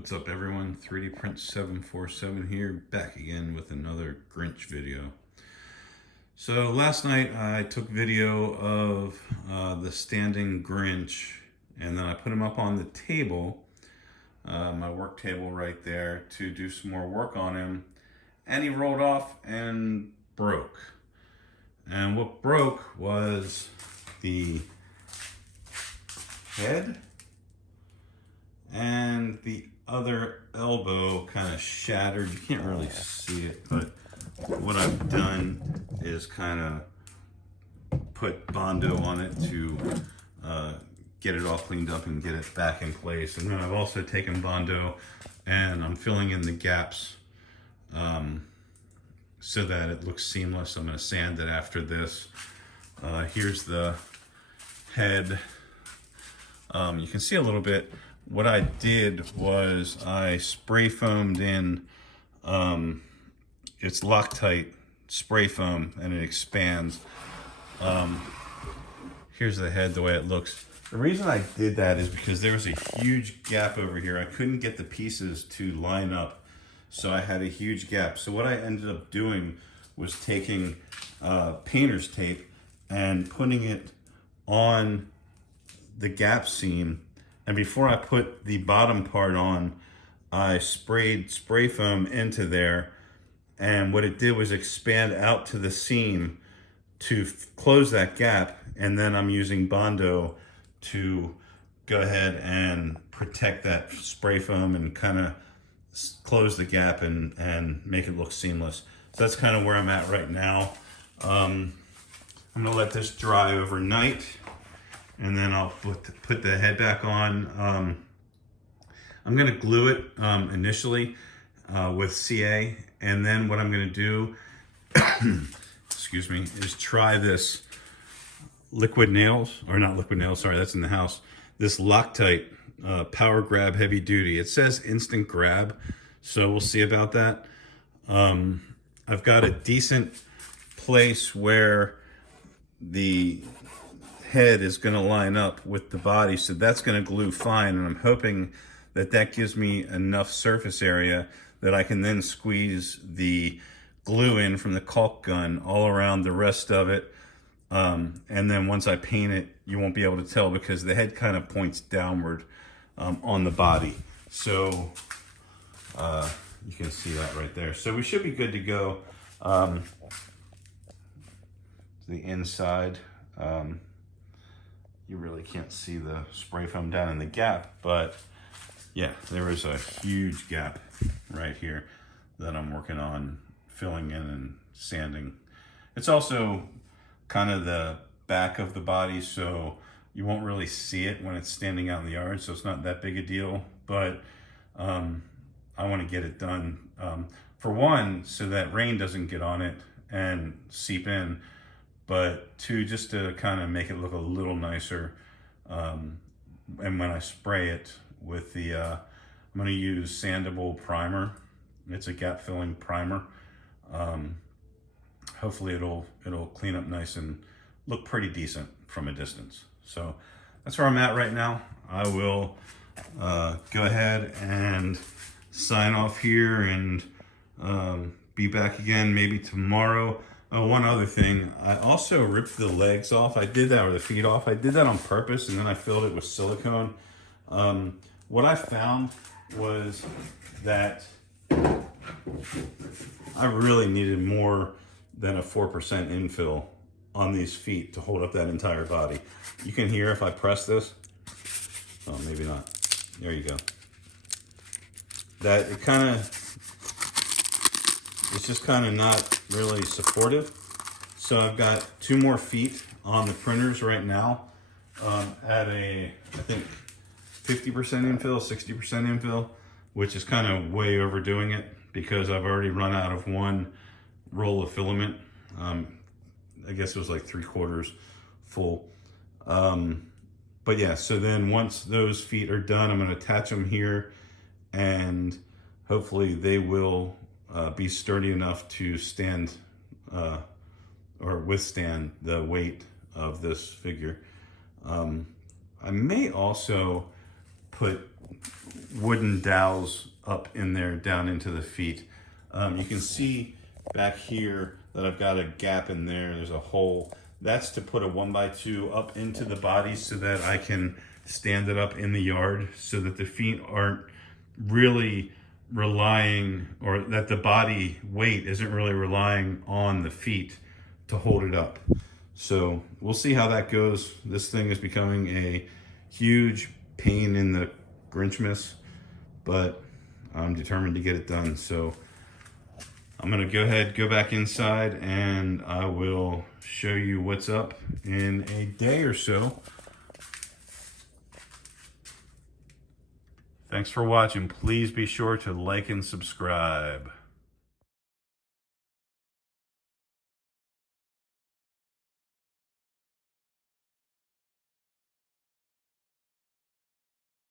What's up everyone, 3D Print 747 here, back again with another Grinch video. So last night I took video of the standing Grinch, and then I put him up on the table, my work table right there, to do some more work on him, and he rolled off and broke. And what broke was the head, and the other elbow kind of shattered. You can't really see it, but what I've done is kind of put Bondo on it to get it all cleaned up and get it back in place. And then I've also taken Bondo and I'm filling in the gaps so that it looks seamless. I'm going to sand it after this. Here's the head. You can see a little bit. What I did was I spray foamed in, it's Loctite spray foam, and it expands. Here's the head, the way it looks. The reason I did that is because there was a huge gap over here. I couldn't get the pieces to line up, so I had a huge gap. So what I ended up doing was taking painter's tape and putting it on the gap seam. And before I put the bottom part on, I sprayed spray foam into there. And what it did was expand out to the seam to close that gap. And then I'm using Bondo to go ahead and protect that spray foam and kind of close the gap and make it look seamless. So that's kind of where I'm at right now. I'm gonna let this dry overnight, and then I'll put the head back on. I'm gonna glue it initially with CA, and then what I'm gonna do, excuse me, is try this liquid nails, or not liquid nails, sorry, that's in the house. This Loctite Power Grab Heavy Duty. It says instant grab, so we'll see about that. I've got a decent place where the head is going to line up with the body, so that's going to glue fine, and I'm hoping that that gives me enough surface area that I can then squeeze the glue in from the caulk gun all around the rest of it, and then once I paint it, you won't be able to tell because the head kind of points downward on the body, so you can see that right there. So we should be good to go. The inside, you really can't see the spray foam down in the gap, but yeah, there is a huge gap right here that I'm working on filling in and sanding. It's also kind of the back of the body, so you won't really see it when it's standing out in the yard, so it's not that big a deal, but I want to get it done, for one, so that rain doesn't get on it and seep in, but two, just to kind of make it look a little nicer. And when I spray it with the, I'm going to use sandable primer. It's a gap filling primer. Hopefully it'll clean up nice and look pretty decent from a distance. So that's where I'm at right now. I will go ahead and sign off here and be back again maybe tomorrow. Oh, one other thing, I also ripped the legs off. I did that, or the feet off. I did that on purpose, and then I filled it with silicone. What I found was that I really needed more than a 4% infill on these feet to hold up that entire body. You can hear if I press this. Oh, maybe not. There you go. That it kind of, it's just kind of not really supportive. So I've got 2 more feet on the printers right now at a, I think, 50% infill, 60% infill, which is kind of way overdoing it because I've already run out of one roll of filament. I guess it was like 3/4 full. But yeah, so then once those feet are done, I'm going to attach them here, and hopefully they will be sturdy enough to stand or withstand the weight of this figure. I may also put wooden dowels up in there down into the feet. You can see back here that I've got a gap in there. There's a hole. That's to put a 1x2 up into the body so that I can stand it up in the yard so that the feet aren't really relying, or that the body weight isn't really relying on the feet to hold it up. So we'll see how that goes. This thing is becoming a huge pain in the Grinchmas, but I'm determined to get it done. So I'm gonna go back inside, and I will show you what's up in a day or so. Thanks for watching. Please be sure to like and subscribe.